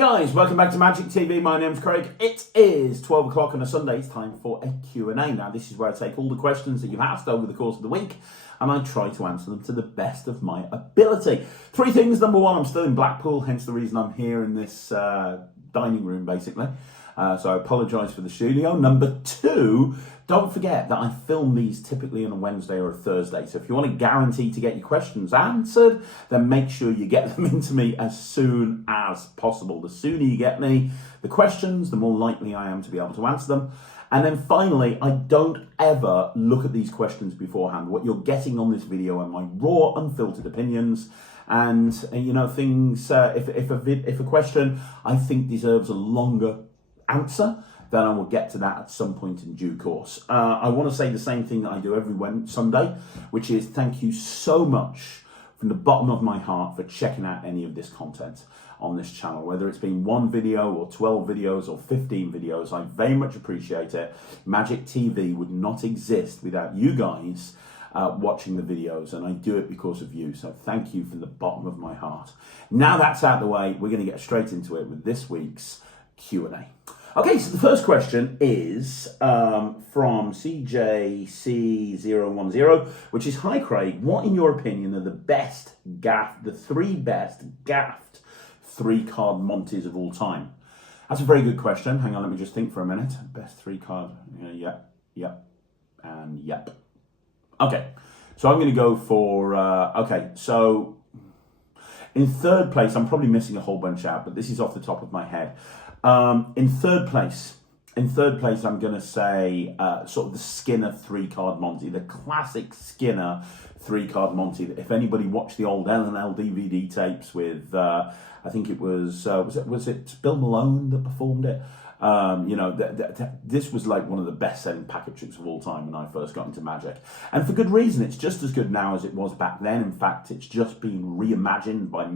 guys, welcome back to Magic TV. My name's Craig. It is 12 o'clock on a Sunday. It's time for a Q&A. Now, this is where I take all the questions that you've asked over the course of the week and I try to answer them to the best of my ability. Three things. Number one, I'm still in Blackpool, hence the reason I'm here in this dining room, basically. So I apologise for the studio. Number two, don't forget that I film these typically on a Wednesday or a Thursday. So if you want to guarantee to get your questions answered, then make sure you get them into me as soon as possible. The sooner you get me the questions, the more likely I am to be able to answer them. And then finally, I don't ever look at these questions beforehand. What you're getting on this video are my raw, unfiltered opinions. And, you know, things, if a question I think deserves a longer answer, then I will get to that at some point in due course. I want to say the same thing that I do every Sunday, which is thank you so much from the bottom of my heart for checking out any of this content on this channel, whether it's been one video or 12 videos or 15 videos. I very much appreciate it. Magic TV would not exist without you guys watching the videos, and I do it because of you. So thank you from the bottom of my heart. Now that's out of the way, we're going to get straight into it with this week's Q&A. Okay, so the first question is from CJC010, which is, hi Craig, what in your opinion are the three best gaffed 3-card Montes of all time? That's a very good question. Hang on, let me just think for a minute. Best 3-card, yep, and yep. Okay, so I'm going to go for, okay, so in third place, I'm probably missing a whole bunch out, but this is off the top of my head. In third place, I'm going to say sort of the Skinner 3-card Monte, the classic Skinner 3-card Monte. If anybody watched the old L&L DVD tapes with, I think it was it Bill Malone that performed it? You know, this was like one of the best-selling packet tricks of all time when I first got into Magic. And for good reason. It's just as good now as it was back then. In fact, it's just been reimagined by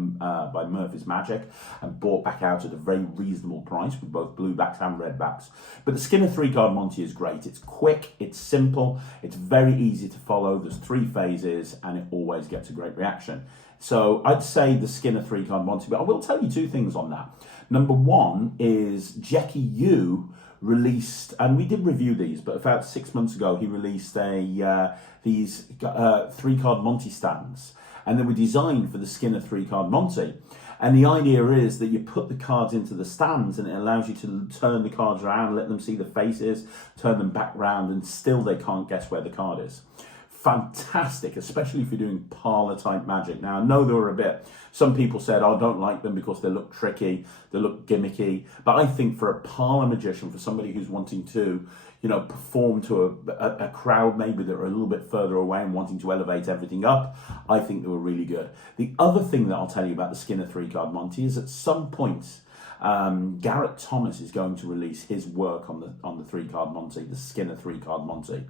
Murphy's Magic and bought back out at a very reasonable price with both blue backs and red backs. But the Skinner 3-card Monte is great. It's quick, it's simple, it's very easy to follow. There's 3 phases and it always gets a great reaction. So I'd say the Skinner 3-card Monte, but I will tell you 2 things on that. Number one is Jackie Yu released, and we did review these, but about 6 months ago, he released these 3-card Monte stands, and they were designed for the Skinner 3-card Monte. And the idea is that you put the cards into the stands and it allows you to turn the cards around, let them see the faces, turn them back round, and still they can't guess where the card is. Fantastic, especially if you're doing parlor type Magic. Now, I know there were some people said, oh, I don't like them because they look tricky, they look gimmicky. But I think for a parlor magician, for somebody who's wanting to, you know, perform to a crowd maybe that are a little bit further away and wanting to elevate everything up, I think they were really good. The other thing that I'll tell you about the Skinner 3-card Monte is at some point, Garrett Thomas is going to release his work on the 3-card Monte, the Skinner 3-card Monte,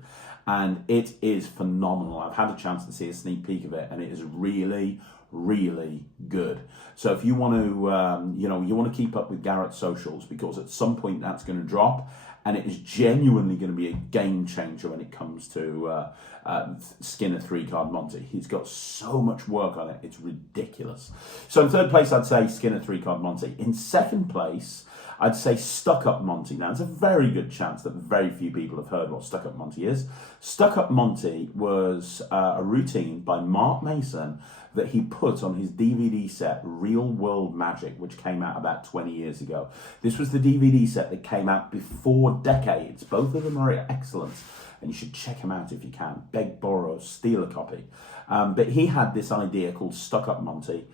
and it is phenomenal. I've had a chance to see a sneak peek of it, and it is really, really good. So if you want to, you want to keep up with Garrett's socials, because at some point that's going to drop, and it is genuinely going to be a game changer when it comes to Skinner 3-card Monte. He's got so much work on it, it's ridiculous. So in third place, I'd say Skinner 3-card Monte. In second place, I'd say Stuck-Up Monte. Now, there's a very good chance that very few people have heard what Stuck-Up Monte is. Stuck-Up Monte was a routine by Mark Mason that he put on his DVD set, Real World Magic, which came out about 20 years ago. This was the DVD set that came out before Decades. Both of them are excellent, and you should check them out if you can. Beg, borrow, steal a copy. But he had this idea called Stuck-Up Monte,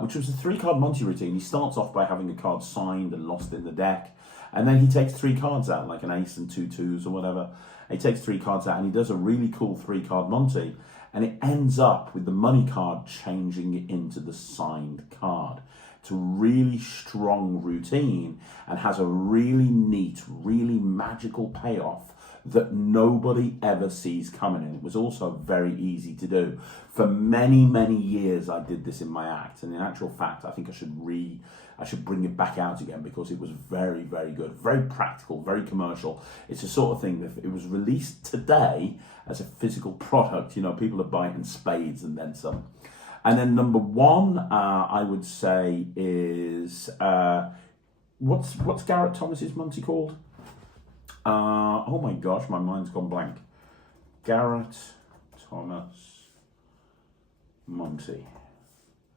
which was a 3-card Monte routine. He starts off by having a card signed and lost in the deck, and then he takes 3 cards out, like an ace and 2 2s or whatever. He takes 3 cards out, and he does a really cool 3-card Monte, and it ends up with the money card changing into the signed card. It's a really strong routine and has a really neat, really magical payoff that nobody ever sees coming. And it was also very easy to do. For many, many years I did this in my act, and in actual fact I think I should bring it back out again, because it was very, very good, very practical, very commercial. It's the sort of thing that if it was released today as a physical product, you know, people would buy it in spades and then some. And then number one, I would say, is what's Garrett Thomas's Monte called? Oh my gosh, my mind's gone blank. Garrett Thomas Monte.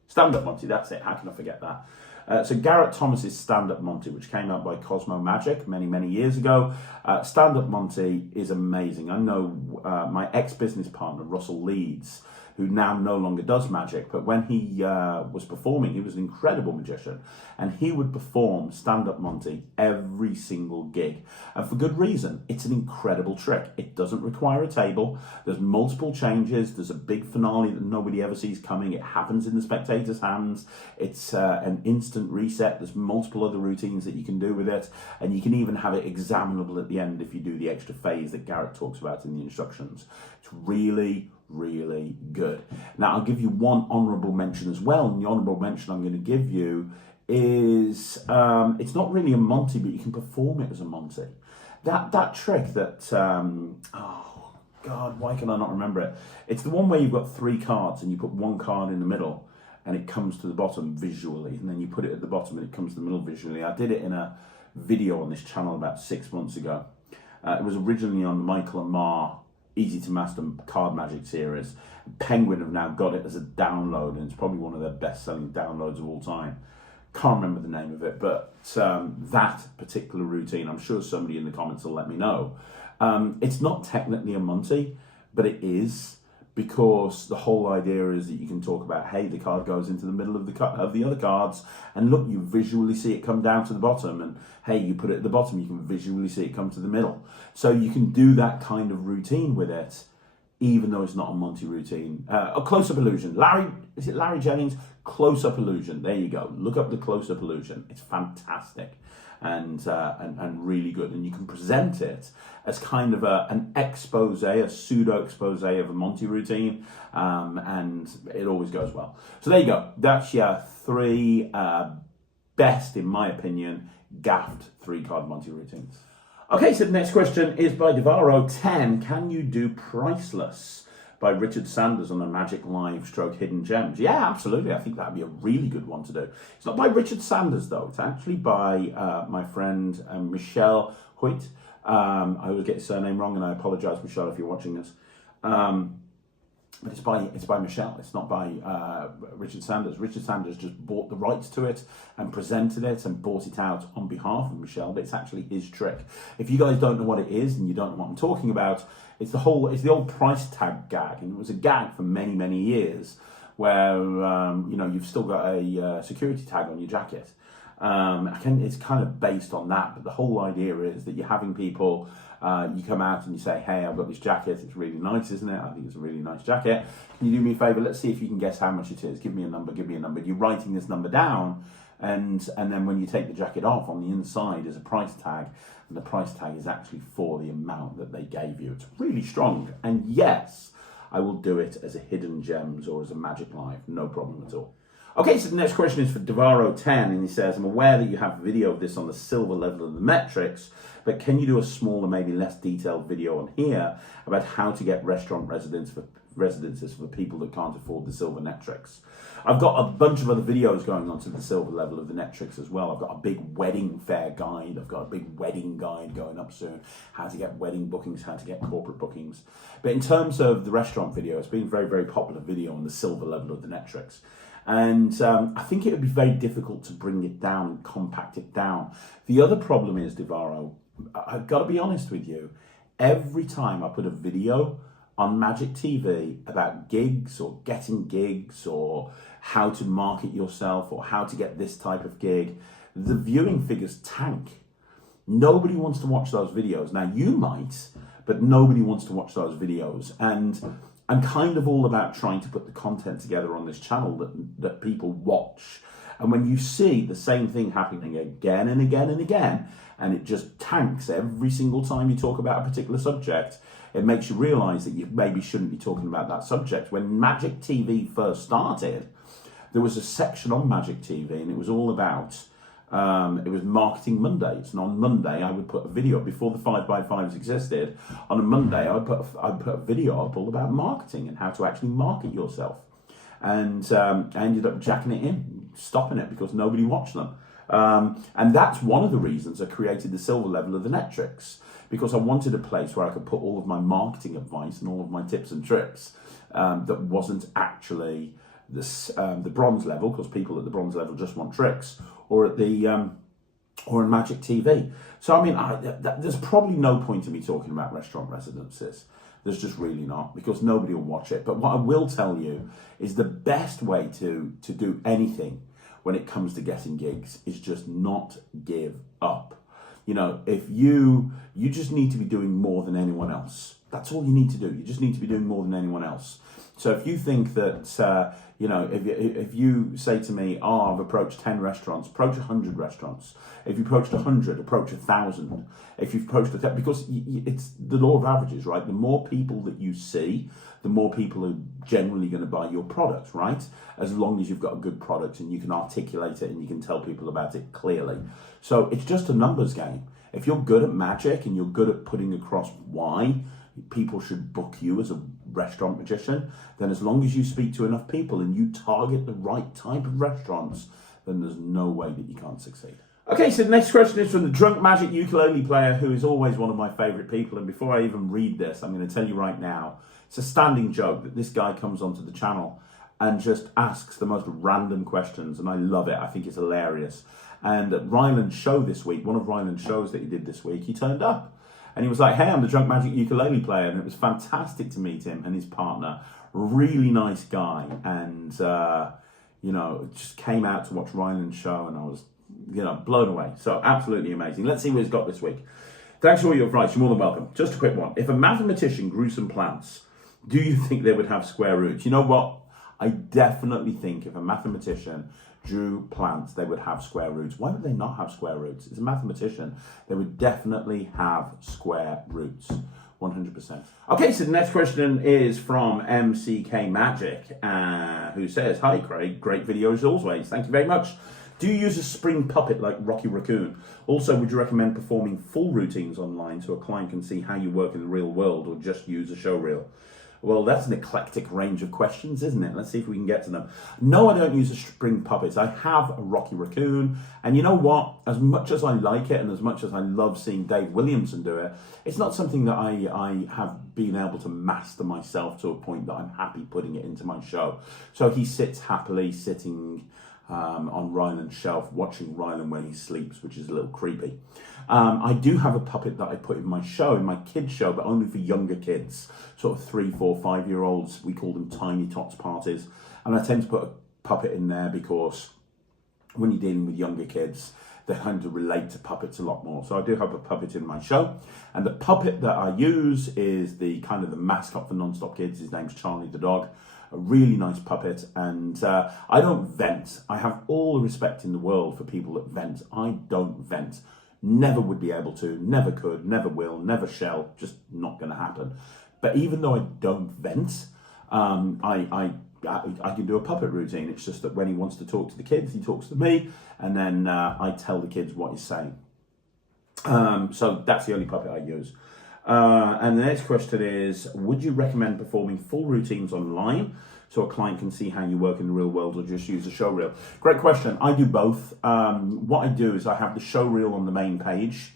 Stand-up Monte, that's it. How can I forget that? So Garrett Thomas's Stand-up Monte, which came out by Cosmo Magic many years ago. Stand-up Monte is amazing. I know my ex-business partner, Russell Leeds, who now no longer does magic, but when he was performing, he was an incredible magician, and he would perform stand-up Monte every single gig, and for good reason. It's an incredible trick. It doesn't require a table. There's multiple changes. There's a big finale that nobody ever sees coming. It happens in the spectator's hands. It's an instant reset. There's multiple other routines that you can do with it, and you can even have it examinable at the end if you do the extra phase that Garrett talks about in the instructions. It's really good. Now, I'll give you one honourable mention as well, and the honourable mention I'm going to give you is, it's not really a Monte, but you can perform it as a Monte. That trick that, oh God, why can I not remember it? It's the one where you've got 3 cards, and you put one card in the middle, and it comes to the bottom visually, and then you put it at the bottom, and it comes to the middle visually. I did it in a video on this channel about 6 months ago. It was originally on the Michael and Mar Easy to Master Card Magic series. Penguin have now got it as a download, and it's probably one of their best-selling downloads of all time. Can't remember the name of it, but that particular routine, I'm sure somebody in the comments will let me know. It's not technically a Monte, but it is, because the whole idea is that you can talk about, hey, the card goes into the middle of the other cards, and look, you visually see it come down to the bottom, and hey, you put it at the bottom, you can visually see it come to the middle. So you can do that kind of routine with it, even though it's not a Monte routine. A close-up illusion. Is it Larry Jennings? Close-up illusion. There you go. Look up the close-up illusion. It's fantastic and really good. And you can present it as kind of an expose, a pseudo-expose of a Monte routine, and it always goes well. So there you go. That's your 3 best, in my opinion, gaffed 3-card Monte routines. Okay, so the next question is by Devaro10. Can you do Priceless by Richard Sanders on a Magic Live / Hidden Gems? Yeah, absolutely. I think that'd be a really good one to do. It's not by Richard Sanders, though. It's actually by my friend Michelle Hoyt. I always get his surname wrong, and I apologise, Michelle, if you're watching this. But it's by Michelle. It's not by Richard Sanders. Richard Sanders just bought the rights to it and presented it and bought it out on behalf of Michelle. But it's actually his trick. If you guys don't know what it is and you don't know what I'm talking about, it's the old price tag gag, and it was a gag for many years, where you've still got a security tag on your jacket. It's kind of based on that, but the whole idea is that you're having people. You come out and you say, hey, I've got this jacket, it's really nice, isn't it? I think it's a really nice jacket. Can you do me a favour? Let's see if you can guess how much it is. Give me a number. You're writing this number down, and then when you take the jacket off, on the inside is a price tag, and the price tag is actually for the amount that they gave you. It's really strong, and yes, I will do it as a Hidden Gems or as a Magic Live, no problem at all. Okay, so the next question is for Devaro10, and he says, I'm aware that you have video of this on the silver level of the Netrix, but can you do a smaller, maybe less detailed video on here about how to get restaurant residences for people that can't afford the silver Netrix? I've got a bunch of other videos going on to the silver level of the Netrix as well. I've got a big wedding fair guide. I've got a big wedding guide going up soon. How to get wedding bookings, how to get corporate bookings. But in terms of the restaurant video, it's been a very popular video on the silver level of the Netrix. And I think it would be very difficult to bring it down and compact it down. The other problem is, Devaro, I've got to be honest with you, every time I put a video on Magic TV about gigs or getting gigs or how to market yourself or how to get this type of gig, the viewing figures tank. Nobody wants to watch those videos. Now, you might, but nobody wants to watch those videos. And I'm kind of all about trying to put the content together on this channel that people watch. And when you see the same thing happening again and again and again, and it just tanks every single time you talk about a particular subject, it makes you realise that you maybe shouldn't be talking about that subject. When Magic TV first started, there was a section on Magic TV, and it was all about, it was Marketing Mondays. And on Monday, I would put a video, before the 5x5s existed, on a Monday, I'd put a video up all about marketing and how to actually market yourself. And I ended up jacking it in, stopping it, because nobody watched them. And that's one of the reasons I created the silver level of the Netrix, because I wanted a place where I could put all of my marketing advice and all of my tips and tricks that wasn't actually the bronze level, because people at the bronze level just want tricks, or at the or in Magic TV. So I mean, there's probably no point in me talking about restaurant residencies. There's just really not, because nobody will watch it. But what I will tell you is the best way to do anything when it comes to getting gigs is just not give up. You know, if you just need to be doing more than anyone else. That's all you need to do. You just need to be doing more than anyone else. So if you think that, you know, if you say to me, oh, I've approached 10 restaurants, approach 100 restaurants. If you approached 100, approach 1,000. If you've approached because it's the law of averages, right? The more people that you see, the more people are generally going to buy your product, right? As long as you've got a good product and you can articulate it and you can tell people about it clearly. So it's just a numbers game. If you're good at magic and you're good at putting across why people should book you as a restaurant magician, then as long as you speak to enough people and you target the right type of restaurants, then there's no way that you can't succeed. Okay, so the next question is from the Drunk Magic Ukulele Player, who is always one of my favourite people. And before I even read this, I'm going to tell you right now, it's a standing joke that this guy comes onto the channel and just asks the most random questions, and I love it. I think it's hilarious. And at Ryland's show this week, one of Ryland's shows that he did this week, he turned up. And he was like, hey, I'm the Drunk Magic Ukulele Player. And it was fantastic to meet him and his partner. Really nice guy. And, you know, just came out to watch Ryland's show and I was, you know, blown away. So absolutely amazing. Let's see what he's got this week. Thanks for all your advice. You're more than welcome. Just a quick one. If a mathematician grew some plants, do you think they would have square roots? You know what? I definitely think if a mathematician drew plants, they would have square roots. Why would they not have square roots? As a mathematician, they would definitely have square roots. 100%. Okay, so the next question is from MCK Magic, who says, hi Craig, great videos as always. Thank you very much. Do you use a spring puppet like Rocky Raccoon? Also, would you recommend performing full routines online so a client can see how you work in the real world, or just use a show reel? Well, that's an eclectic range of questions, isn't it? Let's see if we can get to them. No, I don't use a spring puppets. I have a Rocky Raccoon. And you know what? As much as I like it and as much as I love seeing Dave Williamson do it, it's not something that I have been able to master myself to a point that I'm happy putting it into my show. So he sits happily sitting on Ryland's shelf, watching Ryland when he sleeps, which is a little creepy. I do have a puppet that I put in my show, in my kids' show, but only for younger kids, sort of 3, 4, 5-year-olds. We call them tiny tots parties. And I tend to put a puppet in there because when you're dealing with younger kids, they tend to relate to puppets a lot more. So I do have a puppet in my show. And the puppet that I use is the kind of the mascot for Non-Stop Kids. His name's Charlie the dog. A really nice puppet, and I don't vent. I have all the respect in the world for people that vent. I don't vent. Never would be able to, never could, never will, never shall, just not going to happen. But even though I don't vent, I can do a puppet routine. It's just that when he wants to talk to the kids, he talks to me, and then I tell the kids what he's saying. So that's the only puppet I use. And the next question is, would you recommend performing full routines online so a client can see how you work in the real world, or just use a show reel? Great question. I do both. What I do is I have the show reel on the main page,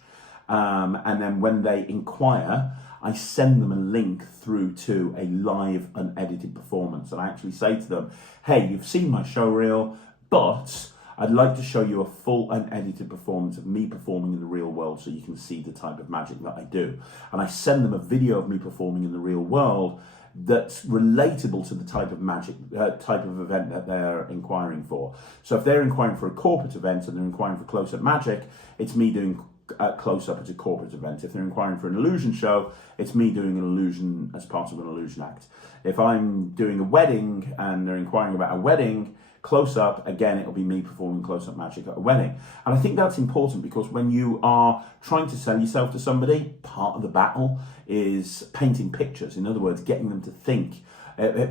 and then when they inquire, I send them a link through to a live unedited performance. And I actually say to them, hey, you've seen my show reel, but I'd like to show you a full unedited performance of me performing in the real world so you can see the type of magic that I do. And I send them a video of me performing in the real world that's relatable to the type of magic, type of event that they're inquiring for. So if they're inquiring for a corporate event and they're inquiring for close-up magic, it's me doing close-up as a corporate event. If they're inquiring for an illusion show, it's me doing an illusion as part of an illusion act. If I'm doing a wedding and they're inquiring about a wedding, close up, again, it'll be me performing close-up magic at a wedding. And I think that's important because when you are trying to sell yourself to somebody, part of the battle is painting pictures. In other words, getting them to think,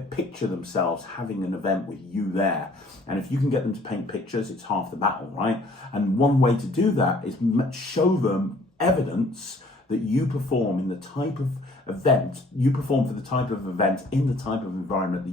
picture themselves having an event with you there. And if you can get them to paint pictures, it's half the battle, right? And one way to do that is show them evidence that you perform in the type of event, you perform for the type of event in the type of environment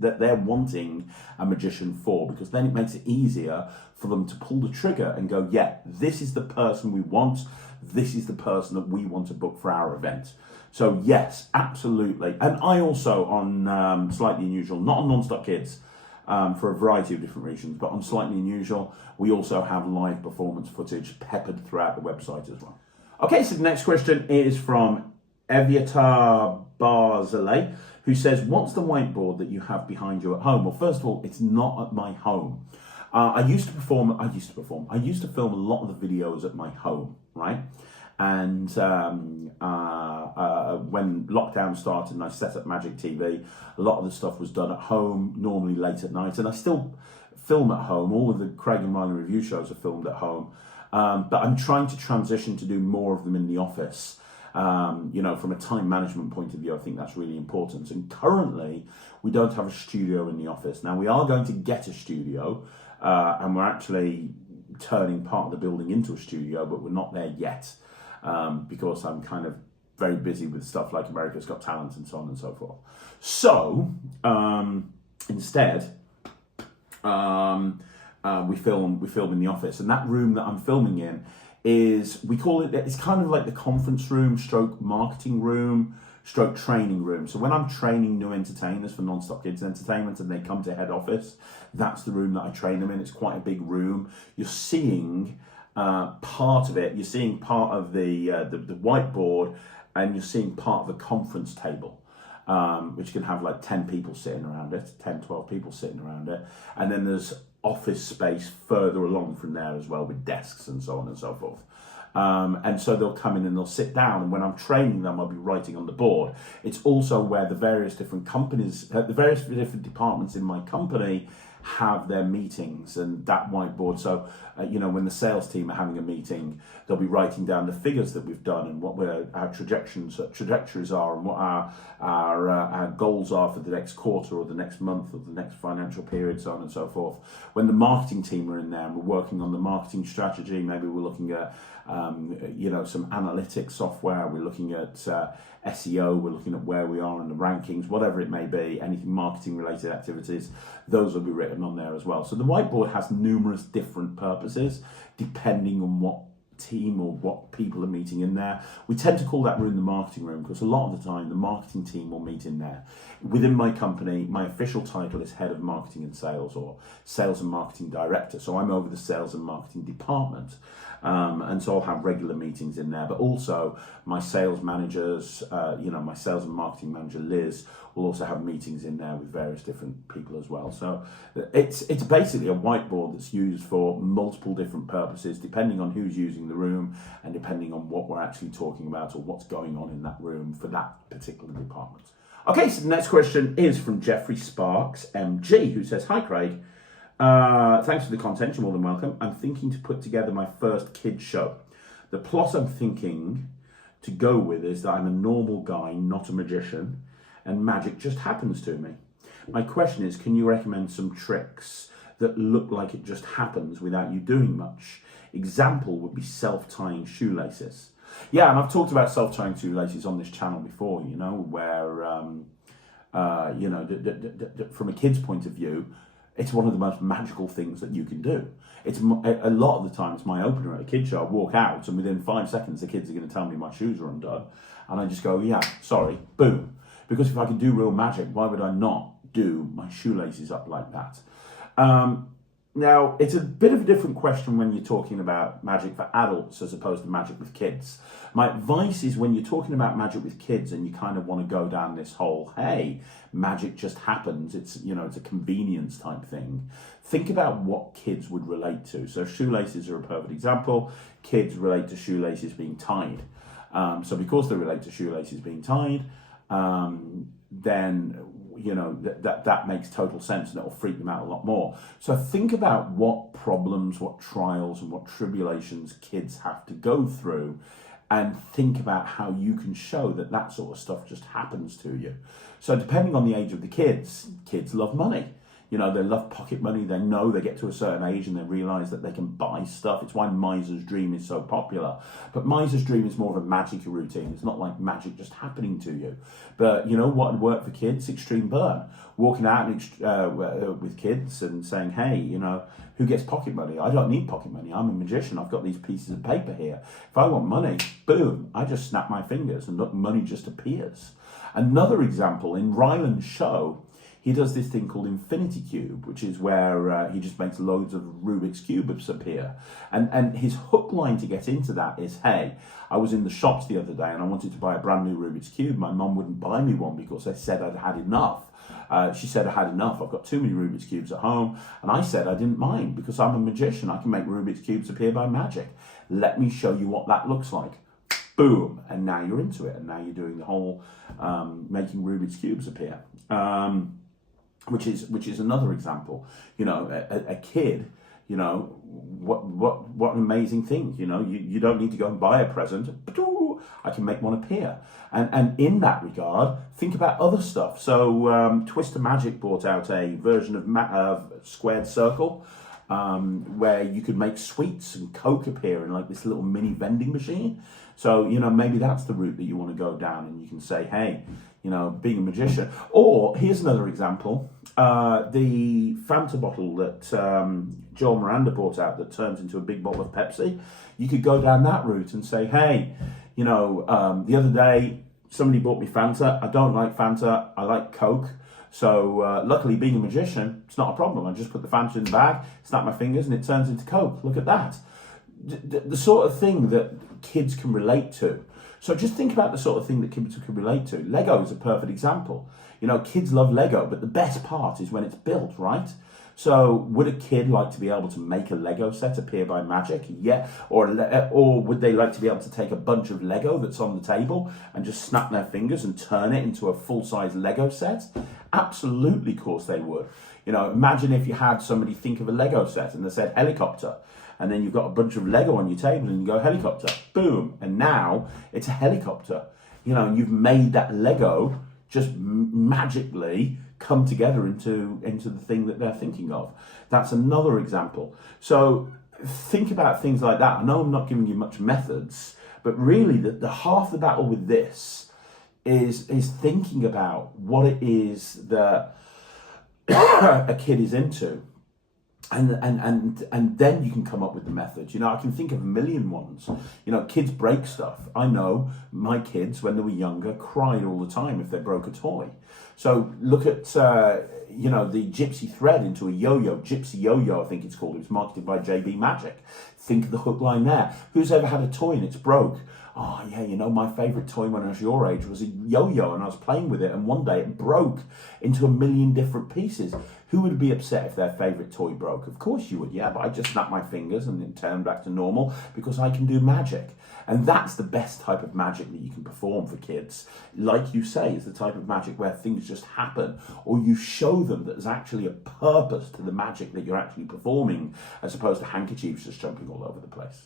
that they're wanting a magician for, because then it makes it easier for them to pull the trigger and go, yeah, this is the person we want, this is the person that we want to book for our event. So yes, absolutely. And I also, on Slightly Unusual, not on Non-Stop Kids, for a variety of different reasons, but on Slightly Unusual, we also have live performance footage peppered throughout the website as well. Okay, so the next question is from Eviatar Barzaleh, who says, what's the whiteboard that you have behind you at home? Well, first of all, it's not at my home. I used to film a lot of the videos at my home, right? And when lockdown started and I set up Magic TV, a lot of the stuff was done at home, normally late at night. And I still film at home. All of the Craig and Ryland review shows are filmed at home. But I'm trying to transition to do more of them in the office. From a time management point of view, I think that's really important. And currently, we don't have a studio in the office. Now, we are going to get a studio, and we're actually turning part of the building into a studio, but we're not there yet, because I'm kind of very busy with stuff like America's Got Talent and so on and so forth. So, instead, we film in the office, and that room that I'm filming in it's kind of like the conference room stroke marketing room stroke training room. So when I'm training new entertainers for Non-Stop Kids Entertainment and they come to head office, that's the room that I train them in. It's quite a big room. You're seeing part of it. You're seeing part of the whiteboard, and you're seeing part of the conference table, which can have like 10 people sitting around it, 10, 12 people sitting around it. And then there's office space further along from there as well, with desks and so on and so forth. And so they'll come in and they'll sit down, and when I'm training them, I'll be writing on the board. It's also where the various different companies, the various different departments in my company have their meetings, and that whiteboard. So, when the sales team are having a meeting, they'll be writing down the figures that we've done and what our trajectories are, and what our goals are for the next quarter or the next month or the next financial period, so on and so forth. When the marketing team are in there and we're working on the marketing strategy, maybe we're looking at some analytics software, we're looking at SEO, we're looking at where we are in the rankings, whatever it may be, anything marketing related activities, those will be written on there as well. So the whiteboard has numerous different purposes depending on what team or what people are meeting in there. We tend to call that room the marketing room because a lot of the time the marketing team will meet in there. Within my company, my official title is Head of Marketing and Sales, or Sales and Marketing Director. So I'm over the sales and marketing department. And so I'll have regular meetings in there, but also my sales managers, my sales and marketing manager, Liz, will also have meetings in there with various different people as well. So it's basically a whiteboard that's used for multiple different purposes, depending on who's using the room and depending on what we're actually talking about or what's going on in that room for that particular department. Okay, so the next question is from Jeffrey Sparks, MG, who says, hi, Craig. Thanks for the content, you're more than welcome. I'm thinking to put together my first kids show. The plot I'm thinking to go with is that I'm a normal guy, not a magician, and magic just happens to me. My question is, can you recommend some tricks that look like it just happens without you doing much? Example would be self-tying shoelaces. Yeah, and I've talked about self-tying shoelaces on this channel before, where, from a kid's point of view, it's one of the most magical things that you can do. It's a lot of the time, it's my opener at a kid show. I walk out, and within 5 seconds, the kids are going to tell me my shoes are undone. And I just go, yeah, sorry, boom. Because if I can do real magic, why would I not do my shoelaces up like that? Now, it's a bit of a different question when you're talking about magic for adults as opposed to magic with kids. My advice is when you're talking about magic with kids and you kind of want to go down this whole, hey, magic just happens, it's a convenience type thing. Think about what kids would relate to. So shoelaces are a perfect example. Kids relate to shoelaces being tied. So because they relate to shoelaces being tied, then that makes total sense, and it will freak them out a lot more. So think about what problems, what trials, and what tribulations kids have to go through, and think about how you can show that sort of stuff just happens to you. So depending on the age of the kids love money. You know, they love pocket money. They know they get to a certain age and they realize that they can buy stuff. It's why Miser's Dream is so popular. But Miser's Dream is more of a magic routine. It's not like magic just happening to you. But you know what would work for kids? Extreme Burn. Walking out with kids and saying, hey, you know, who gets pocket money? I don't need pocket money. I'm a magician. I've got these pieces of paper here. If I want money, boom, I just snap my fingers and look, money just appears. Another example, in Ryland's show, he does this thing called Infinity Cube, which is where he just makes loads of Rubik's Cubes appear. And his hook line to get into that is, hey, I was in the shops the other day and I wanted to buy a brand new Rubik's Cube. My mum wouldn't buy me one because I said I'd had enough. She said I had enough. I've got too many Rubik's Cubes at home. And I said I didn't mind because I'm a magician. I can make Rubik's Cubes appear by magic. Let me show you what that looks like. Boom. And now you're into it. And now you're doing the whole making Rubik's Cubes appear. Which is another example. You know, a kid, you know, what an amazing thing. You know, you don't need to go and buy a present. I can make one appear. And in that regard, think about other stuff. So Twister Magic brought out a version of Squared Circle, where you could make sweets and Coke appear in like this little mini vending machine. So, you know, maybe that's the route that you want to go down, and you can say, hey, you know, being a magician. Or here's another example, the Fanta bottle that Joel Miranda brought out that turns into a big bottle of Pepsi. You could go down that route and say, hey, you know, the other day somebody bought me Fanta. I don't like Fanta. I like Coke. So luckily, being a magician, it's not a problem. I just put the Fanta in the bag, snap my fingers, and it turns into Coke. Look at that. The sort of thing that kids can relate to. So just think about the sort of thing that kids can relate to. Lego is a perfect example. You know, kids love Lego, but the best part is when it's built, right? So would a kid like to be able to make a Lego set appear by magic? Yeah. Or would they like to be able to take a bunch of Lego that's on the table and just snap their fingers and turn it into a full-size Lego set? Absolutely, of course they would. You know, imagine if you had somebody think of a Lego set and they said helicopter. And then you've got a bunch of Lego on your table and you go helicopter, boom. And now it's a helicopter. You know, and you've made that Lego just magically come together into the thing that they're thinking of. That's another example. So think about things like that. I know I'm not giving you much methods, but really the half the battle with this is thinking about what it is that a kid is into. And then you can come up with the methods. You know, I can think of a million ones. You know, kids break stuff. I know my kids, when they were younger, cried all the time if they broke a toy. So look at, you know, the gypsy thread into a yo-yo, gypsy yo-yo, I think it's called. It was marketed by JB Magic. Think of the hook line there. Who's ever had a toy and it's broke? Oh, yeah, you know, my favourite toy when I was your age was a yo-yo, and I was playing with it, and one day it broke into a million different pieces. Who would be upset if their favourite toy broke? Of course you would, yeah, but I just snapped my fingers and it turned back to normal because I can do magic. And that's the best type of magic that you can perform for kids. Like you say, it's the type of magic where things just happen, or you show them that there's actually a purpose to the magic that you're actually performing, as opposed to handkerchiefs just jumping all over the place.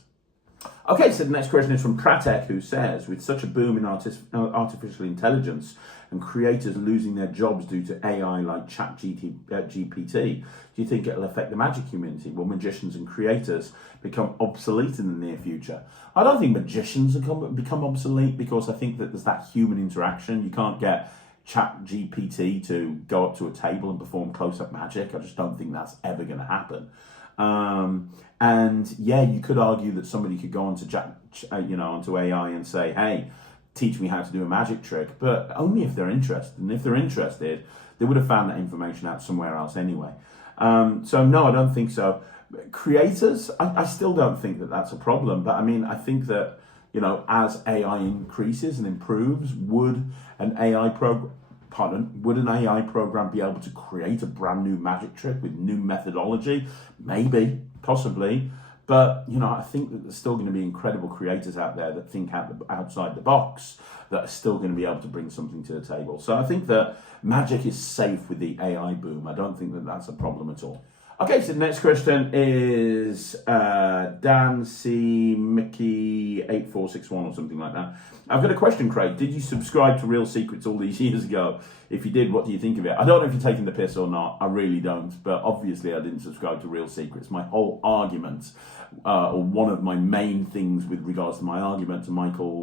Okay, so the next question is from Pratek, who says, with such a boom in artificial intelligence and creators losing their jobs due to AI like GPT, do you think it'll affect the magic community? Will magicians and creators become obsolete in the near future? I don't think magicians become obsolete, because I think that there's that human interaction. You can't get ChatGPT to go up to a table and perform close-up magic. I just don't think that's ever going to happen. And yeah, you could argue that somebody could go onto onto AI and say, hey, teach me how to do a magic trick, but only if they're interested. And if they're interested, they would have found that information out somewhere else anyway. So no, I don't think so. Creators, I still don't think that that's a problem. But I mean, I think that, you know, as AI increases and improves, would an AI program be able to create a brand new magic trick with new methodology? Maybe, possibly. But, you know, I think that there's still going to be incredible creators out there that think outside the box, that are still going to be able to bring something to the table. So I think that magic is safe with the AI boom. I don't think that that's a problem at all. Okay, so the next question is Dan C. Mickey 8461 or something like that. I've got a question, Craig. Did you subscribe to Real Secrets all these years ago? If you did, what do you think of it? I don't know if you're taking the piss or not. I really don't. But obviously, I didn't subscribe to Real Secrets. My whole argument, or one of my main things with regards to my argument to Michael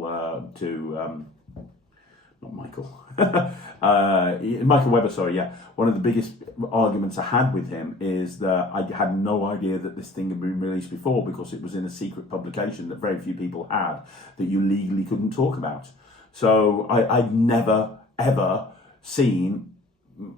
Webber, sorry, yeah. One of the biggest arguments I had with him is that I had no idea that this thing had been released before because it was in a secret publication that very few people had that you legally couldn't talk about. So I'd never, ever seen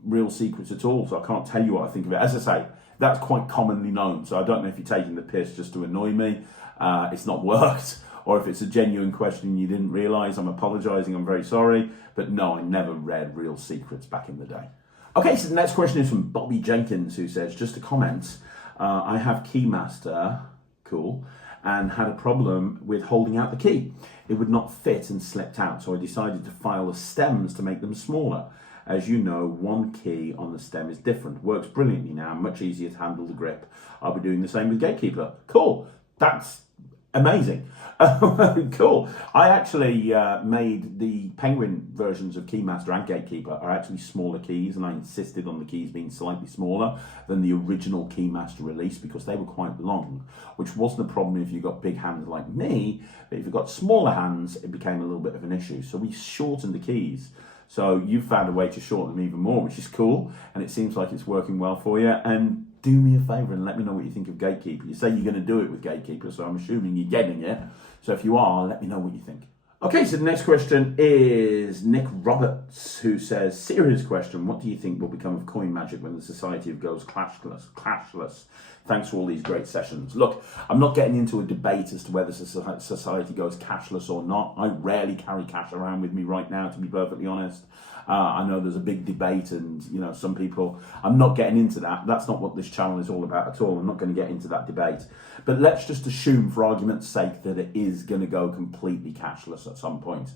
Real Secrets at all, so I can't tell you what I think of it. As I say, that's quite commonly known, so I don't know if you're taking the piss just to annoy me. It's not worked. Or if it's a genuine question you didn't realise, I'm apologising, I'm very sorry. But no, I never read Real Secrets back in the day. Okay, so the next question is from Bobby Jenkins, who says, just a comment, I have Keymaster, cool, and had a problem with holding out the key. It would not fit and slipped out, so I decided to file the stems to make them smaller. As you know, one key on the stem is different. Works brilliantly now, much easier to handle the grip. I'll be doing the same with Gatekeeper. Cool, that's amazing. Cool. I actually made the Penguin versions of Keymaster and Gatekeeper are actually smaller keys, and I insisted on the keys being slightly smaller than the original Keymaster release because they were quite long, which wasn't a problem if you got big hands like me, but if you got smaller hands, it became a little bit of an issue. So we shortened the keys. So you found a way to shorten them even more, which is cool, and it seems like it's working well for you. And do me a favour and let me know what you think of Gatekeeper. You say you're going to do it with Gatekeeper, so I'm assuming you're getting it. So if you are, let me know what you think. Okay, so the next question is Nick Roberts, who says, serious question, what do you think will become of coin magic when the society goes cashless? Thanks for all these great sessions. Look, I'm not getting into a debate as to whether society goes cashless or not. I rarely carry cash around with me right now, to be perfectly honest. I know there's a big debate and, you know, some people, I'm not getting into that. That's not what this channel is all about at all. I'm not going to get into that debate. But let's just assume, for argument's sake, that it is going to go completely cashless at some point.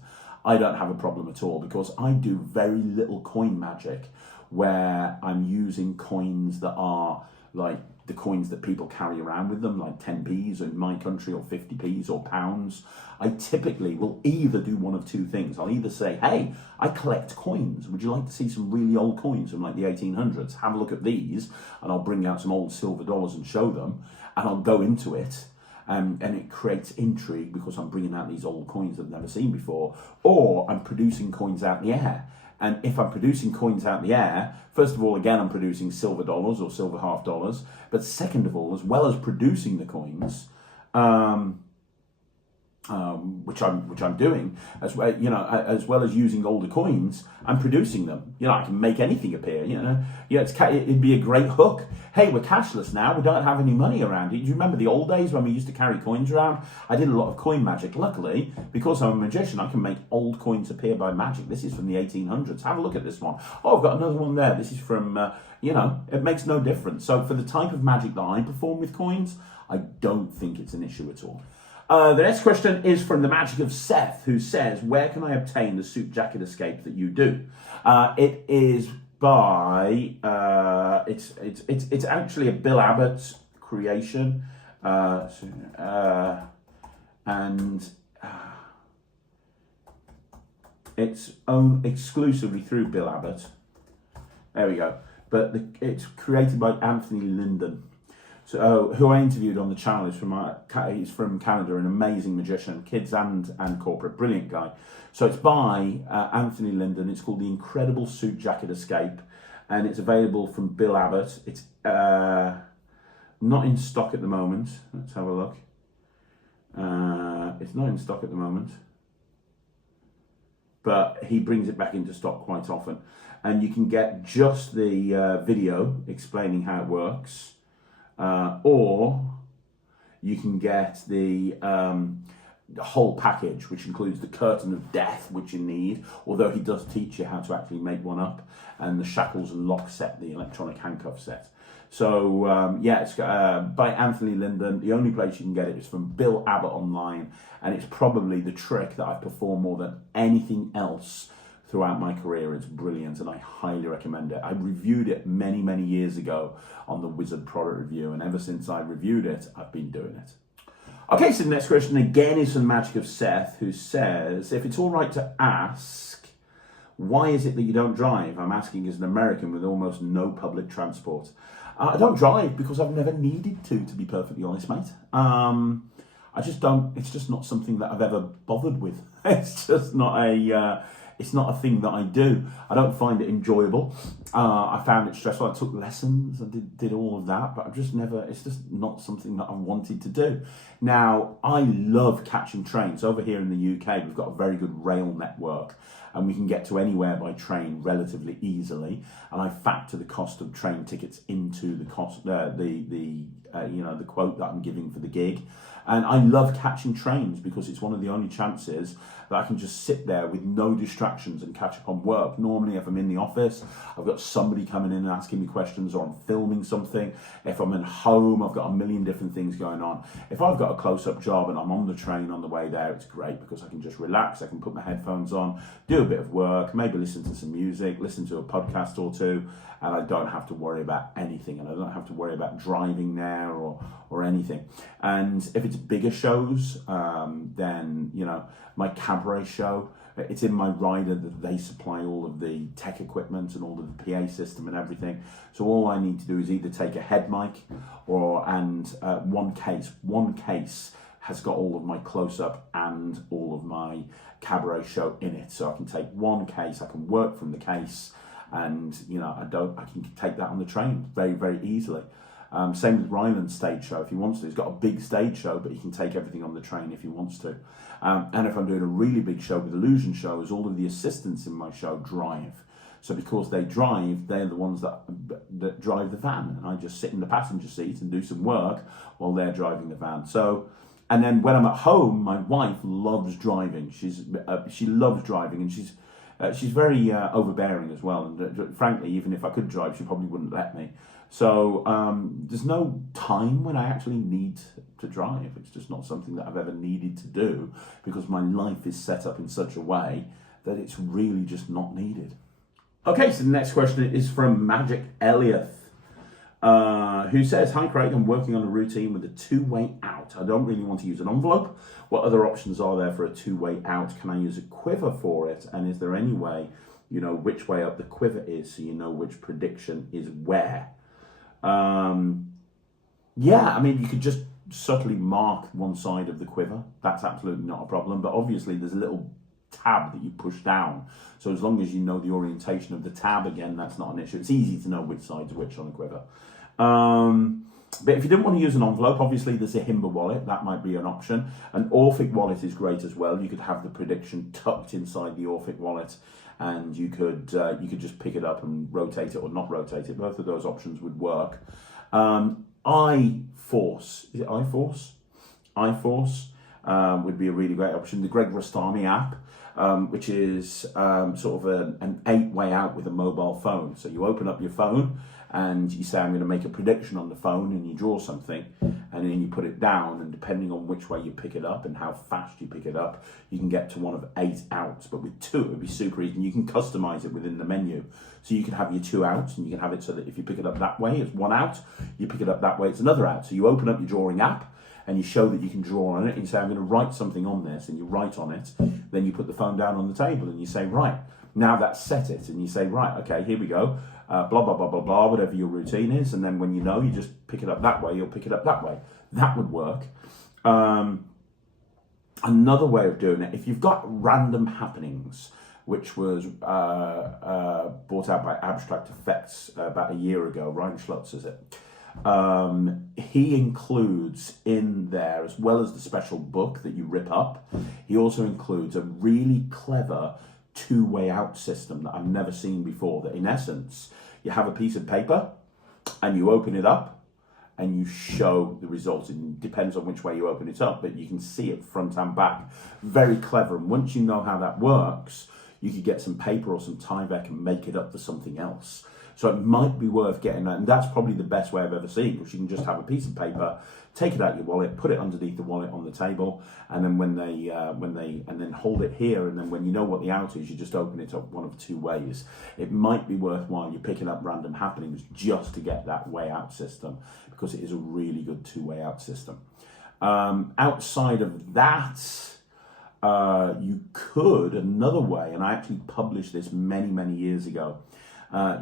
I don't have a problem at all because I do very little coin magic where I'm using coins that are like the coins that people carry around with them, like 10p's in my country or 50p's or pounds. I typically will either do one of two things. I'll either say, hey, I collect coins. Would you like to see some really old coins from like the 1800s? Have a look at these. And I'll bring out some old silver dollars and show them. And I'll go into it. And it creates intrigue because I'm bringing out these old coins that I've never seen before. Or I'm producing coins out the air. And if I'm producing coins out the air, first of all, again, I'm producing silver dollars or silver half dollars. But second of all, as well as producing the coins, which I'm doing, as well, you know, as well as using older coins, I'm producing them. You know, I can make anything appear. You know, yeah, it'd be a great hook. Hey, we're cashless now. We don't have any money around. Do you remember the old days when we used to carry coins around? I did a lot of coin magic. Luckily, because I'm a magician, I can make old coins appear by magic. This is from the 1800s. Have a look at this one. Oh, I've got another one there. This is from, you know, it makes no difference. So for the type of magic that I perform with coins, I don't think it's an issue at all. The next question is from the Magic of Seth, who says, where can I obtain the suit jacket escape that you do? It is by, it's actually a Bill Abbott creation, and it's owned exclusively through Bill Abbott. There we go. But it's created by Anthony Linden. So, who I interviewed on the channel he's from Canada, an amazing magician, kids and corporate, brilliant guy. So it's by Anthony Linden. It's called The Incredible Suit Jacket Escape, and it's available from Bill Abbott. It's not in stock at the moment. Let's have a look. It's not in stock at the moment, but he brings it back into stock quite often. And you can get just the video explaining how it works. Or you can get the whole package, which includes the curtain of death, which you need, although he does teach you how to actually make one up, and the shackles and lock set, the electronic handcuff set. So, yeah, it's by Anthony Linden. The only place you can get it is from Bill Abbott online, and it's probably the trick that I've performed more than anything else throughout my career. It's brilliant and I highly recommend it. I reviewed it many, many years ago on the Wizard product review, and ever since I reviewed it, I've been doing it. Okay, so the next question again is from Magic of Seth, who says, if it's all right to ask, why is it that you don't drive? I'm asking as an American with almost no public transport. I don't drive because I've never needed to be perfectly honest, mate. I just don't, it's just not something that I've ever bothered with. It's just not it's not a thing that I do. I don't find it enjoyable. I found it stressful. I took lessons, I did all of that, but I've just never, it's just not something that I wanted to do. Now, I love catching trains. Over here in the UK, we've got a very good rail network, and we can get to anywhere by train relatively easily. And I factor the cost of train tickets into the cost, the quote that I'm giving for the gig. And I love catching trains because it's one of the only chances that I can just sit there with no distractions and catch up on work. Normally, if I'm in the office, I've got somebody coming in and asking me questions, or I'm filming something. If I'm at home, I've got a million different things going on. If I've got a close-up job and I'm on the train on the way there, it's great because I can just relax. I can put my headphones on, do a bit of work, maybe listen to some music, listen to a podcast or two, and I don't have to worry about anything, and I don't have to worry about driving there or anything. And if it's bigger shows, then, you know, my cabaret show, it's in my rider that they supply all of the tech equipment and all of the PA system and everything. So all I need to do is either take a head mic and one case has got all of my close-up and all of my cabaret show in it. So I can take one case, I can work from the case, and you know, I can take that on the train very, very easily. Same with Ryland stage show if he wants to. He's got a big stage show, but he can take everything on the train if he wants to. And if I'm doing a really big show with illusion shows, all of the assistants in my show drive. So because they drive, they're the ones that drive the van, and I just sit in the passenger seat and do some work while they're driving the van. So, and then when I'm at home, my wife loves driving. She loves driving, and she's very overbearing as well. And frankly, even if I could drive, she probably wouldn't let me. So there's no time when I actually need to drive. It's just not something that I've ever needed to do because my life is set up in such a way that it's really just not needed. Okay, so the next question is from Magic Elliot, who says, hi Craig, I'm working on a routine with a two-way out. I don't really want to use an envelope. What other options are there for a two-way out? Can I use a quiver for it? And is there any way you know which way up the quiver is so you know which prediction is where? Yeah, I mean, you could just subtly mark one side of the quiver. That's absolutely not a problem. But obviously there's a little tab that you push down. So as long as you know the orientation of the tab, again, that's not an issue. It's easy to know which side's which on a quiver. But if you didn't want to use an envelope, obviously there's a Himba wallet. That might be an option. An Orphic wallet is great as well. You could have the prediction tucked inside the Orphic wallet, and you could just pick it up and rotate it or not rotate it. Both of those options would work. iForce, is it iForce? iForce would be a really great option. The Greg Rostami app, which is sort of an 8-way out with a mobile phone. So you open up your phone and you say, I'm going to make a prediction on the phone, and you draw something, and then you put it down, and depending on which way you pick it up and how fast you pick it up, you can get to one of 8 outs. But with 2, it would be super easy, and you can customize it within the menu. So you can have your 2 outs, and you can have it so that if you pick it up that way, it's 1 out. You pick it up that way, it's another out. So you open up your drawing app, and you show that you can draw on it, and you say, I'm going to write something on this, and you write on it. Then you put the phone down on the table, and you say, right, now that's set it. And you say, right, okay, here we go. Blah, blah, blah, blah, blah, whatever your routine is. And then when you know, you just pick it up that way, you'll pick it up that way. That would work. Another way of doing it, if you've got random happenings, which was brought out by Abstract Effects about a year ago, Ryan Schlutz is it. He includes in there, as well as the special book that you rip up, he also includes a really clever 2-way out system that I've never seen before, that in essence, you have a piece of paper and you open it up and you show the results. It depends on which way you open it up, but you can see it front and back. Very clever. And once you know how that works, you could get some paper or some Tyvek and make it up for something else. So it might be worth getting that, and that's probably the best way I've ever seen, because you can just have a piece of paper, take it out your wallet, put it underneath the wallet on the table, and then and then hold it here, and then when you know what the out is, you just open it up one of two ways. It might be worthwhile you picking up random happenings just to get that way out system, because it is a really good two-way out system. Outside of that, you could, another way, and I actually published this many years ago,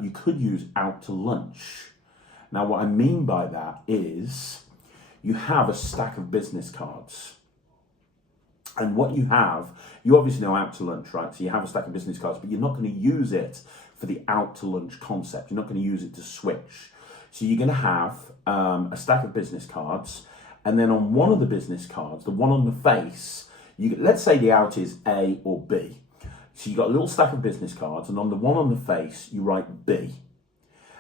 you could use out to lunch. Now what I mean by that is you have a stack of business cards, and what you obviously know out to lunch, right? So you have a stack of business cards, but you're not going to use it for the out to lunch concept. You're not going to use it to switch. So you're going to have a stack of business cards, and then on one of the business cards, the one on the face, let's say the out is A or B. So you got a little stack of business cards, and on the one on the face, you write B.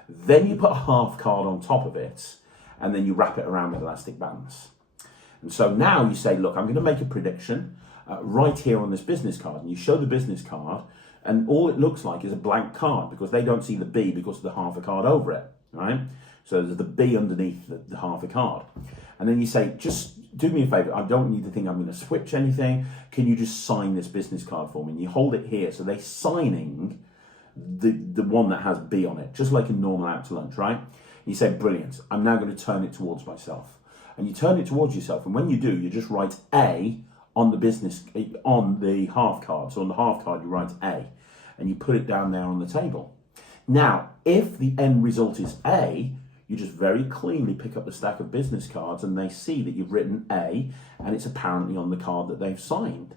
Then you put a half card on top of it, and then you wrap it around with elastic bands. And so now you say, look, I'm going to make a prediction right here on this business card. And you show the business card, and all it looks like is a blank card, because they don't see the B because of the half a card over it, right? So there's the B underneath the half a card. And then you say, just do me a favor, I don't need to think I'm going to switch anything. Can you just sign this business card for me? And you hold it here. So they're signing the one that has B on it, just like a normal out to lunch, right? You say, brilliant, I'm now going to turn it towards myself. And you turn it towards yourself. And when you do, you just write A on the half card. So on the half card, you write A, and you put it down there on the table. Now, if the end result is A, you just very cleanly pick up the stack of business cards, and they see that you've written A, and it's apparently on the card that they've signed.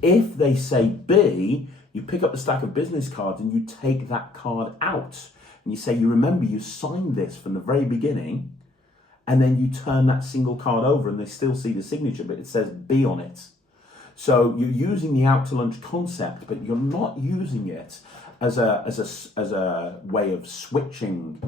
If they say B, you pick up the stack of business cards and you take that card out. And you say, you remember you signed this from the very beginning, and then you turn that single card over and they still see the signature, but it says B on it. So you're using the out to lunch concept, but you're not using it as a way of switching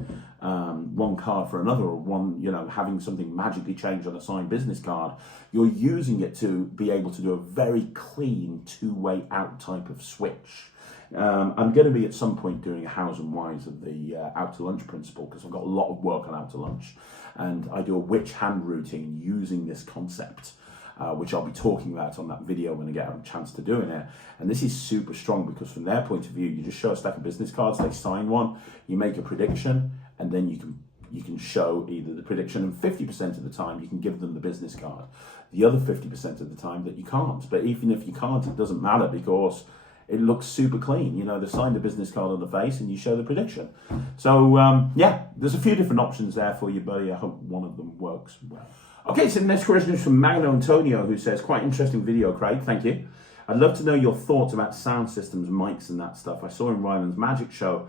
one card for another, or having something magically change on a signed business card. You're using it to be able to do a very clean two-way out type of switch. I'm going to be at some point doing a hows and whys of the out to lunch principle, because I've got a lot of work on out to lunch, and I do a which hand routing using this concept, which I'll be talking about on that video when I get a chance to doing it. And this is super strong, because from their point of view, you just show a stack of business cards, they sign one, you make a prediction, and then you can show either the prediction, and 50% of the time you can give them the business card. The other 50% of the time that you can't. But even if you can't, it doesn't matter, because it looks super clean. They sign the business card on the face and you show the prediction. So yeah, there's a few different options there for you, buddy. I hope one of them works well. Okay, so the next question is from Magno Antonio, who says, quite interesting video, Craig, thank you. I'd love to know your thoughts about sound systems, mics and that stuff. I saw in Ryland's Magic Show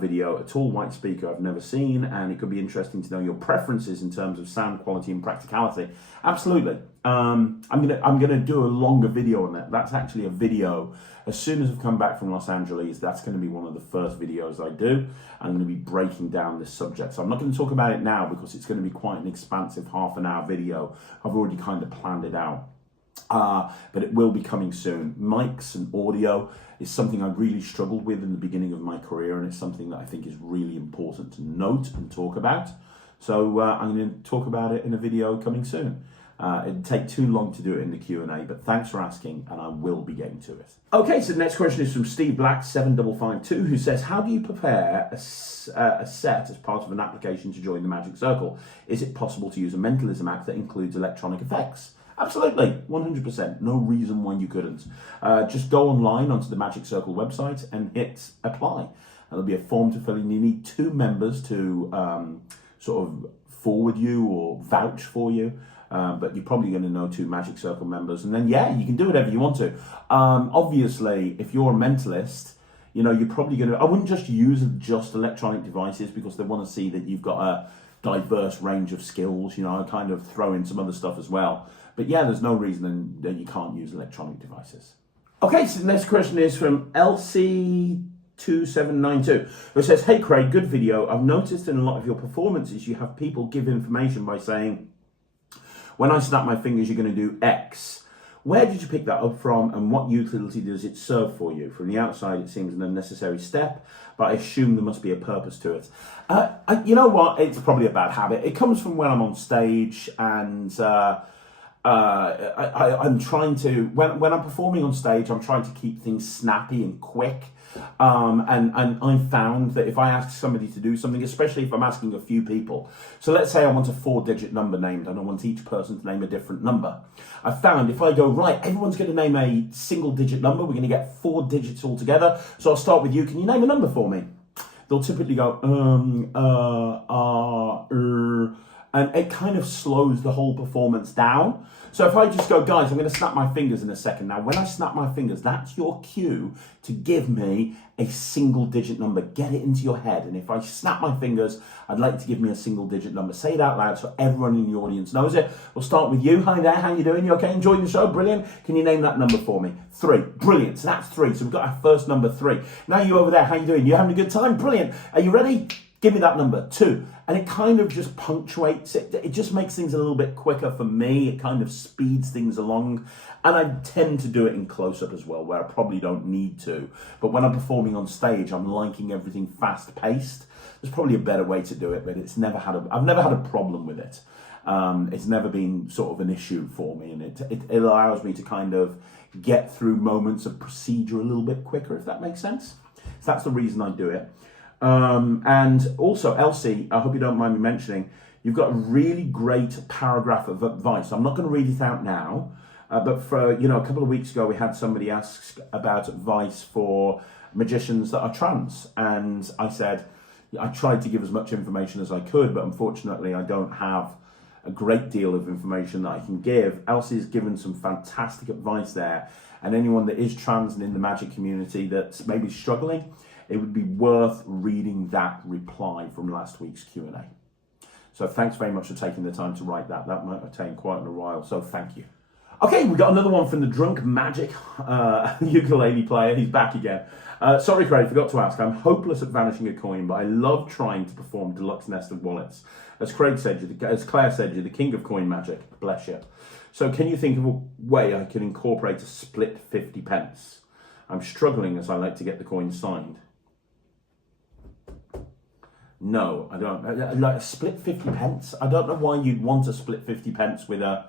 video a tall white speaker I've never seen, and it could be interesting to know your preferences in terms of sound quality and practicality. Absolutely. I'm gonna do a longer video on that. That's actually a video as soon as I've come back from Los Angeles. That's going to be one of the first videos I do. I'm going to be breaking down this subject, so I'm not going to talk about it now because it's going to be quite an expansive half-an-hour video. I've already kind of planned it out. But it will be coming soon. Mics and audio is something I really struggled with in the beginning of my career, and it's something that I think is really important to note and talk about. So I'm going to talk about it in a video coming soon. It'd take too long to do it in the Q&A, but thanks for asking, and I will be getting to it. Okay, so the next question is from Steve Black 7552, who says, how do you prepare a set as part of an application to join the Magic Circle? Is it possible to use a mentalism app that includes electronic effects? Absolutely, 100%. No reason why you couldn't. Just go online onto the Magic Circle website and hit apply. There'll be a form to fill in. You need 2 members to sort of forward you or vouch for you. But you're probably going to know 2 Magic Circle members. And then, yeah, you can do whatever you want to. Obviously, if you're a mentalist, you're probably going to... I wouldn't just use just electronic devices, because they want to see that you've got a diverse range of skills. I kind of throw in some other stuff as well. But yeah, there's no reason that you can't use electronic devices. Okay, so the next question is from LC2792, who says, hey Craig, good video. I've noticed in a lot of your performances, you have people give information by saying, when I snap my fingers, you're going to do X. Where did you pick that up from, and what utility does it serve for you? From the outside, it seems an unnecessary step, but I assume there must be a purpose to it. You know what? It's probably a bad habit. It comes from when I'm on stage, and I'm trying to, when I'm performing on stage, I'm trying to keep things snappy and quick. And I've found that if I ask somebody to do something, especially if I'm asking a few people, so let's say I want a 4-digit number named and I want each person to name a different number. I've found if I go, right, everyone's going to name a single-digit number, we're going to get 4 digits all together. So I'll start with you. Can you name a number for me? They'll typically go, and it kind of slows the whole performance down. So if I just go, guys, I'm going to snap my fingers in a second. Now, when I snap my fingers, that's your cue to give me a single-digit number. Get it into your head. And if I snap my fingers, I'd like to give me a single-digit number. Say it out loud so everyone in the audience knows it. We'll start with you. Hi there. How you doing? You okay? Enjoying the show? Brilliant. Can you name that number for me? 3. Brilliant. So that's 3. So we've got our first number, 3. Now you over there. How you doing? You having a good time? Brilliant. Are you ready? Give me that number, 2. And it kind of just punctuates it. It just makes things a little bit quicker for me. It kind of speeds things along. And I tend to do it in close-up as well, where I probably don't need to. But when I'm performing on stage, I'm liking everything fast-paced. There's probably a better way to do it, but I've never had a problem with it. It's never been sort of an issue for me. And it allows me to kind of get through moments of procedure a little bit quicker, if that makes sense. So that's the reason I do it. And also, Elsie, I hope you don't mind me mentioning, you've got a really great paragraph of advice. I'm not going to read it out now, but for, a couple of weeks ago, we had somebody ask about advice for magicians that are trans. And I said, I tried to give as much information as I could, but unfortunately, I don't have a great deal of information that I can give. Elsie's given some fantastic advice there. And anyone that is trans and in the magic community that's maybe struggling, it would be worth reading that reply from last week's Q&A. So thanks very much for taking the time to write that. That might have taken quite a while, so thank you. Okay, we got another one from the Drunk Magic ukulele player. He's back again. Sorry, Craig, forgot to ask. I'm hopeless at vanishing a coin, but I love trying to perform deluxe nested wallets. As Claire said, you're the king of coin magic. Bless you. So can you think of a way I can incorporate a split 50 pence? I'm struggling as I like to get the coin signed. No, I don't. Like a split 50 pence? I don't know why you'd want a split 50 pence with a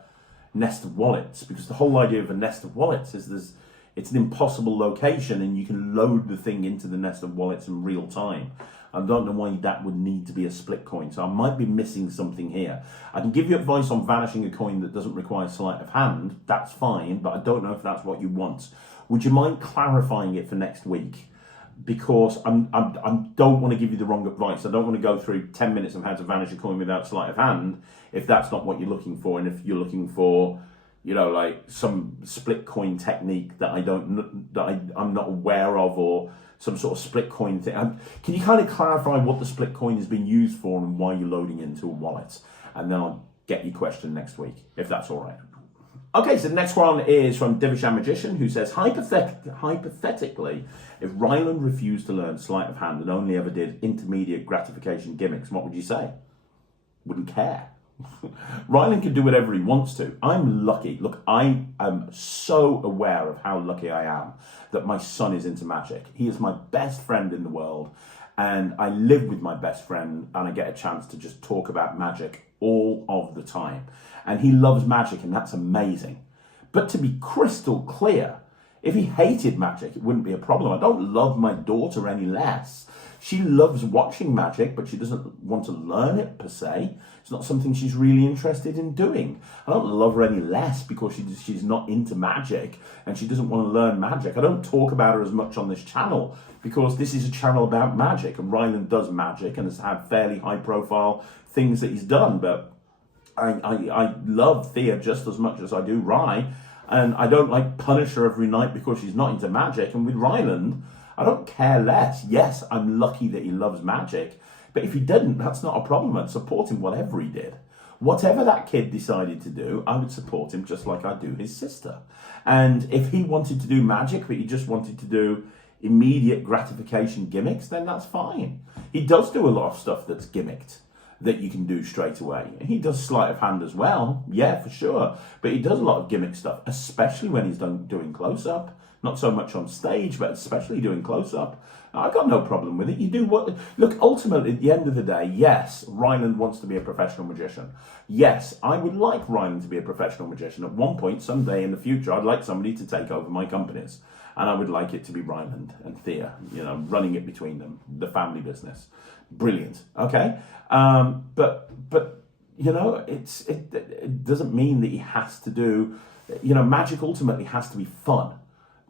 nest of wallets, because the whole idea of a nest of wallets is it's an impossible location and you can load the thing into the nest of wallets in real time. I don't know why that would need to be a split coin, so I might be missing something here. I can give you advice on vanishing a coin that doesn't require sleight of hand. That's fine, but I don't know if that's what you want. Would you mind clarifying it for next week? Because I don't want to give you the wrong advice. I don't want to go through 10 minutes of how to vanish a coin without sleight of hand if that's not what you're looking for, and if you're looking for, like some split coin technique that I'm not aware of, or some sort of split coin thing. Can you kind of clarify what the split coin has been used for and why you're loading it into a wallet? And then I'll get your question next week, if that's all right. Okay, so the next one is from Magician, who says, hypothetically, if Ryland refused to learn sleight of hand and only ever did intermediate gratification gimmicks, what would you say? Wouldn't care. Ryland can do whatever he wants to. I'm lucky. Look, I am so aware of how lucky I am that my son is into magic. He is my best friend in the world, and I live with my best friend, and I get a chance to just talk about magic all of the time. And he loves magic, and that's amazing. But to be crystal clear, if he hated magic, it wouldn't be a problem. I don't love my daughter any less. She loves watching magic, but she doesn't want to learn it per se. It's not something she's really interested in doing. I don't love her any less because she's not into magic and she doesn't want to learn magic. I don't talk about her as much on this channel because this is a channel about magic, and Ryland does magic and has had fairly high profile things that he's done. But I love Thea just as much as I do Rye, and I don't like punish her every night because she's not into magic. And with Ryland, I don't care less. Yes, I'm lucky that he loves magic, but if he didn't, that's not a problem. I'd support him whatever he did. Whatever that kid decided to do, I would support him just like I do his sister. And if he wanted to do magic, but he just wanted to do immediate gratification gimmicks, then that's fine. He does do a lot of stuff that's gimmicked. that you can do straight away. He does sleight of hand as well, yeah, for sure. But he does a lot of gimmick stuff, especially when he's doing close-up. Not so much on stage, but especially doing close-up. I've got no problem with it. You do what... Look, ultimately, at the end of the day, yes, Ryland wants to be a professional magician. Yes, I would like Ryland to be a professional magician. At one point, someday in the future, I'd like somebody to take over my companies. And I would like it to be Ryland and Thea, you know, running it between them, the family business. Brilliant, okay? But you know, it doesn't mean that he has to do... You know, magic ultimately has to be fun.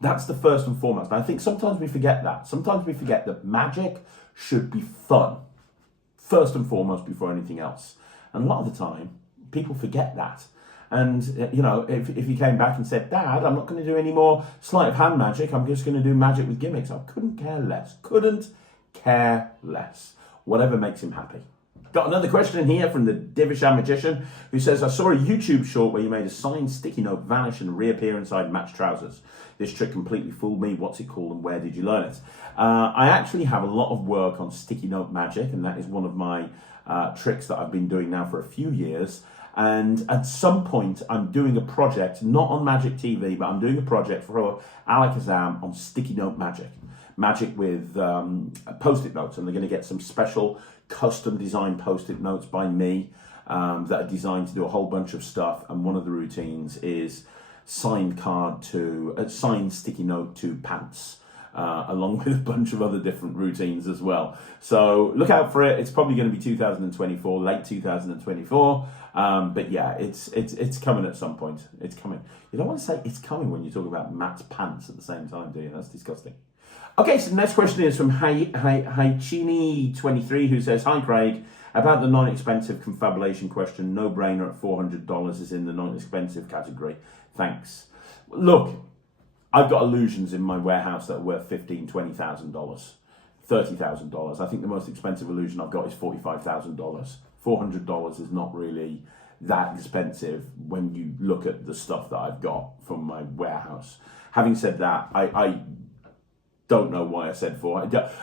That's the first and foremost. And I think sometimes we forget that. Sometimes we forget that magic should be fun, first and foremost, before anything else. And a lot of the time, people forget that. And, you know, if you came back and said, Dad, I'm not going to do any more sleight of hand magic, I'm just going to do magic with gimmicks, I couldn't care less. Couldn't care less. Whatever makes him happy. Got another question here from the Divish Magician, who says, I saw a YouTube short where you made a signed sticky note vanish and reappear inside matched trousers. This trick completely fooled me. What's it called and where did you learn it? I actually have a lot of work on sticky note magic, and that is one of my tricks that I've been doing now for a few years. And at some point, I'm doing a project, not on Magic TV, but I'm doing a project for Alakazam on sticky note magic. Magic with post-it notes, and they're going to get some special custom designed post-it notes by me that are designed to do a whole bunch of stuff. And one of the routines is signed sticky note to pants, along with a bunch of other different routines as well. So look out for it. It's probably going to be 2024, late 2024. But yeah, it's coming at some point. It's coming. You don't want to say it's coming when you talk about Matt's pants at the same time, do you? That's disgusting. Okay, so the next question is from Haichini23, who says, Hi Craig, about the non-expensive confabulation question, no brainer at $400 is in the non-expensive category. Thanks. Look, I've got illusions in my warehouse that are worth $15,000, $20,000, $30,000. I think the most expensive illusion I've got is $45,000. $400 is not really that expensive when you look at the stuff that I've got from my warehouse. Having said that, I don't know why I said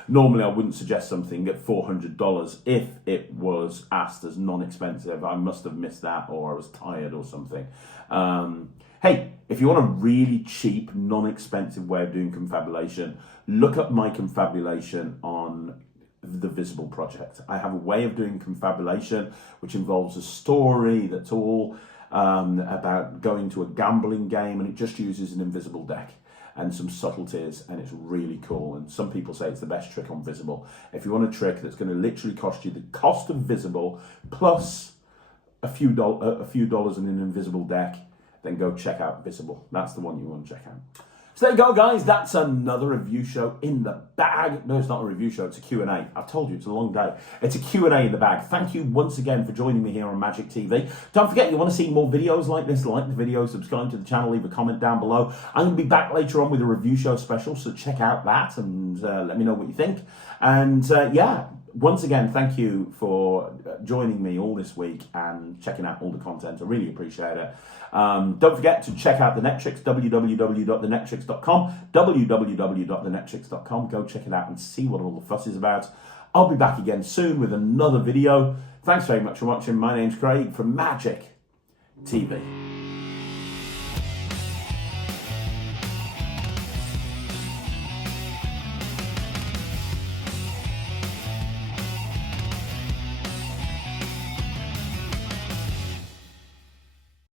normally I wouldn't suggest something at $400 if it was asked as non-expensive. I must have missed that, or I was tired or something. Hey, if you want a really cheap, non-expensive way of doing confabulation, look up my confabulation on the Visible project. I have a way of doing confabulation which involves a story that's all about going to a gambling game, and it just uses an invisible deck and some subtleties, and it's really cool. And some people say it's the best trick on Visible. If you want a trick that's going to literally cost you the cost of Visible plus a few dollars in an invisible deck, then go check out Visible. That's the one you want to check out. So there you go, guys. That's another review show in the bag. No, it's not a review show. It's a Q&A. I told you, it's a long day. It's a Q&A in the bag. Thank you once again for joining me here on Magic TV. Don't forget, you want to see more videos like this, like the video, subscribe to the channel, leave a comment down below. I'm going to be back later on with a review show special, so check out that and let me know what you think. And yeah, once again, thank you for joining me all this week and checking out all the content. I really appreciate it. Don't forget to check out the Netrix, www.thenetrix.com, www.thenetrix.com. Go check it out and see what all the fuss is about. I'll be back again soon with another video. Thanks very much for watching. My name's Craig from Magic TV.